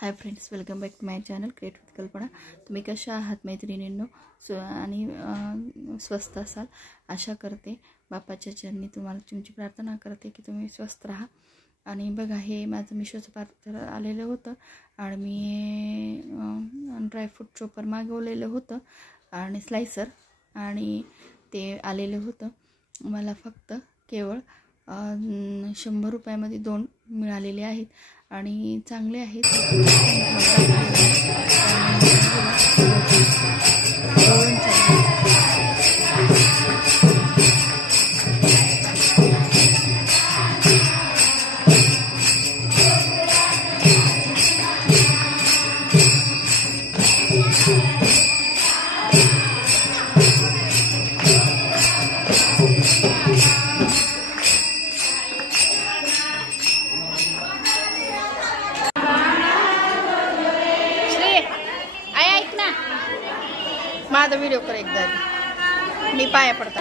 High friends, welcome back to my channel create with Kalpana. तुम्ही कशा आहात मैत्रिणींनो? आणि स्वस्त असाल आशा करते। बापाच्या चरणी तुम्हाला तुमची प्रार्थना करते की तुम्ही स्वस्त राहा। आणि बघा, हे माझं मिशोचं पार्सल आलेलं होतं आणि मी ड्रायफ्रूट चॉपर मागवलेलं होतं आणि स्लायसर, आणि ते आलेलं होतं मला फक्त केवळ 100 रुपयामध्ये 2 मिळालेले आहेत आणि चांगले आहेत। माझा व्हिडिओ कर एकदा, मी पाया पडता।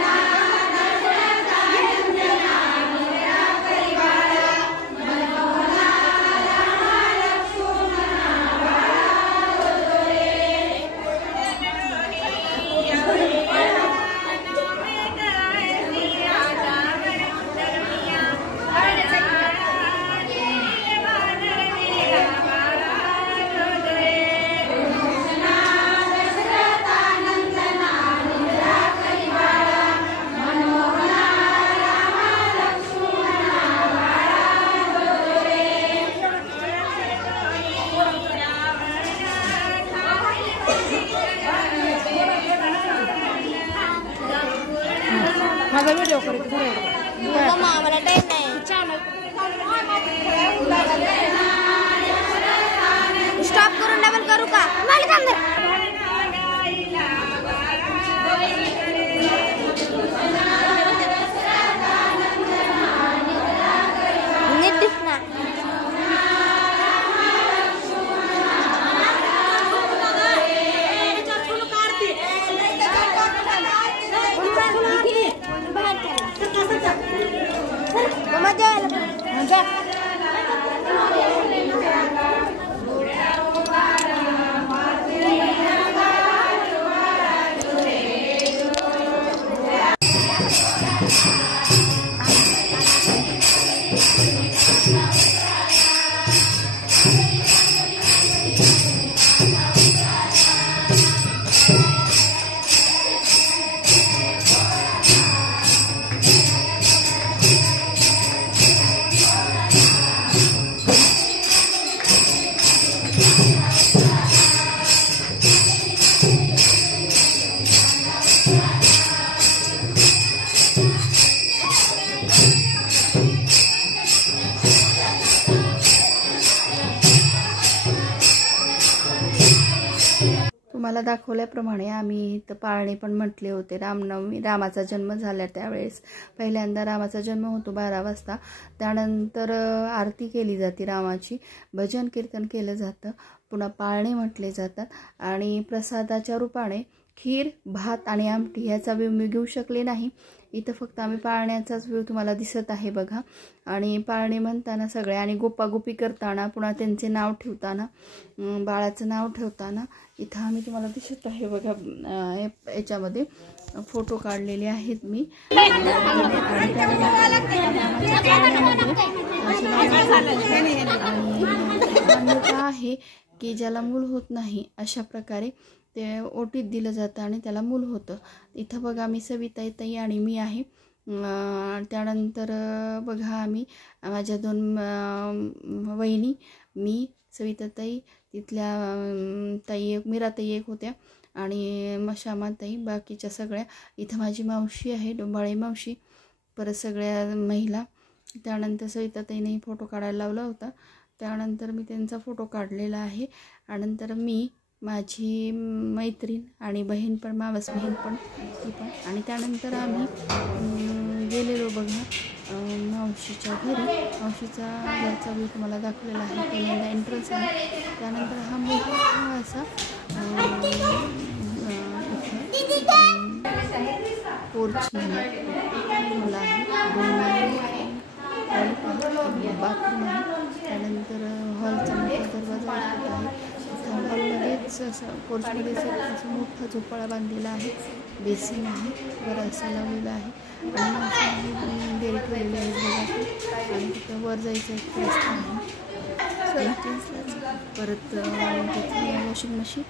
माझा व्हिडिओ करायचा मला टाइम नाही। स्टॉप करून डबल करू का? नीट दिसना। तुम्हाला दाखवल्याप्रमाणे आम्ही इथं पाळणे पण म्हटले होते। रामनवमी, रामाचा जन्म झाला त्यावेळेस पहिल्यांदा रामाचा जन्म होतो 12 वाजता। त्यानंतर आरती केली जाते रामाची, भजन कीर्तन केलं जातं, पुन्हा पाळणे म्हटले जातात आणि प्रसादाच्या रूपाने खीर, भात आणि आमटी याचा व्ह्यू मी घेऊ शकले नाही। इथं फक्त आम्ही पाळण्याचाच व्ह्यू तुम्हाला दिसत आहे बघा। आणि पाळणे म्हणताना सगळे आणि गोपागोपी करताना, पुन्हा त्यांचे नाव ठेवताना, बाळाचं नाव ठेवताना इथं आम्ही तुम्हाला दिसत आहे बघा। याच्यामध्ये फोटो काढलेले आहेत मी। आहे की ज्याला मूल होत नाही अशा प्रकारे ते ओटीत दिलं जातं आणि त्याला मूल होतं। इथं बघा, मी सविता ताई आणि मी आहे। त्यानंतर बघा, आम्ही माझ्या 2 वहिनी, मी, सविता ताई, तिथल्या ताई एक, मीरा ताई एक होत्या आणि श्यामा ताई, बाकीच्या सगळ्या। इथं माझी मावशी आहे, डोंबाळे मावशी, परत सगळ्या महिला। त्यानंतर सविता ताईने फोटो काढायला लावला होता, त्यानंतर मी त्यांचा फोटो काढलेला आहे। आणि मी, माझी मैत्रीण आणि बहीण पण, मावस बहीण पण, ती पण। आणि त्यानंतर आम्ही गेलेलो बघा मावशीच्या घरी। मावशीचा घरचा व्ह्यू तुम्हाला दाखवलेला आहे। पहिल्यांदा एंट्रन्स आहे, त्यानंतर हा मोठा असा पोर्च ठेवला आहे, 2 बाथरूम आहे। त्यानंतर हॉलचा मोठा दरवाजा आहे। असं पोर्चमध्ये असं मोठा झोपाळा बांधलेला आहे, बेसिन आहे, बराचसा लावलेला आहे आणि मावशीने बेल ठेवलेली आहे बघा. आणि तिथं वर जायचं एक रस्ता आहे परत तिथे वॉशिंग मशीन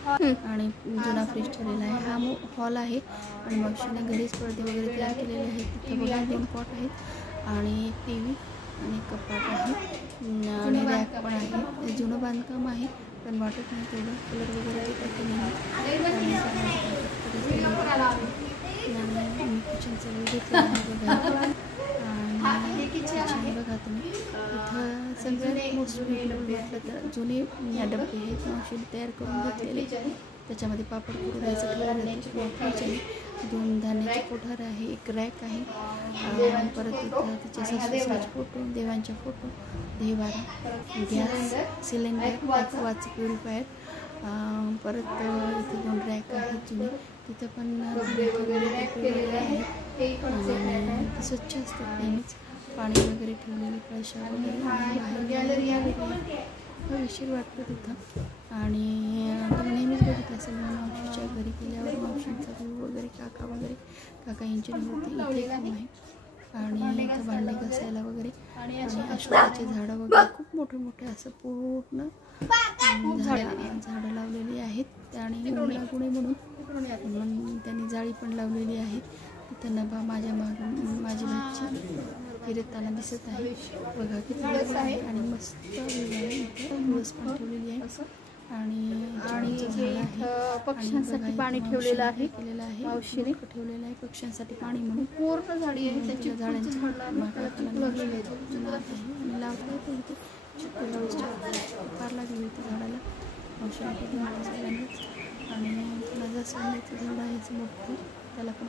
आणि जुना फ्रीज ठेवलेला आहे. हा हॉल आहे आणि मावशीने घरीच पडदे वगैरे तयार केलेले आहेत. तिथं बघा 2 कॉट आहेत आणि एक TV आणि एक कपाट आहे आणि रॅक पण आहे. जुनं बांधकाम आहे पण वाटत नाही तेवढं, कलर वगैरे टाकले नाही. आणि किचनचा व्ह्यू घेतला आहे बघा. आणि किचन बघा तुम्ही, इथं सगळ्यात मोस्ट ब्युटिफुल म्हटलं तर जुने डबे आहेत मावशीने तयार करून घेतलेले. त्याच्यामध्ये पापड करून राहायचं ठेवलेलं, 2 धान्याचे कोठार आहे, एक रॅक आहे. परत इथं तिचे सासूचे फोटो, देवांचे फोटो, देवारा, गॅस सिलेंडर, ॲक्वाचं प्युरिफायर. परत इथे 2 रॅक आहेत जुने, तिथं पण ठेवलेले आहेत आणि स्वच्छ असतात नेहमीच. पाणी वगैरे ठेवलेले, कळशा वगैरे हवेशीर वाटतं तिथं. आणि तुम्ही नेहमीच बघितलं असेल मावशीच्या घरी गेल्यावर मावशींचा व्ह्यू वगैरे, काका यांच्यावरती इथे एक रूम आहे. आणि इथं भांडे घासायला वगैरे आणि अशोकाचे झाडं वगैरे खूप मोठे मोठे असं पूर्ण झाडं लावलेली आहेत. आणि गुणे म्हणून त्यांनी जाळी पण लावलेली आहे. तिथं नभा माझी भाची फिरताना दिसत आहे बघा, किती आहे आणि मस्त दिवस पण ठेवलेली आहे. आणि पक्ष्यांसाठी पाणी ठेवलेलं आहे, मावशीने ठेवलेलं आहे पक्ष्यांसाठी पाणी म्हणून. पूर्ण झाडी आहे त्याची, झाडांची आणि लावता येते इथे फार लागली होती झाडाला मावशीने सगळ्यांनीच. आणि माझं सोन्याचं झाड आहे मोठं, त्याला पण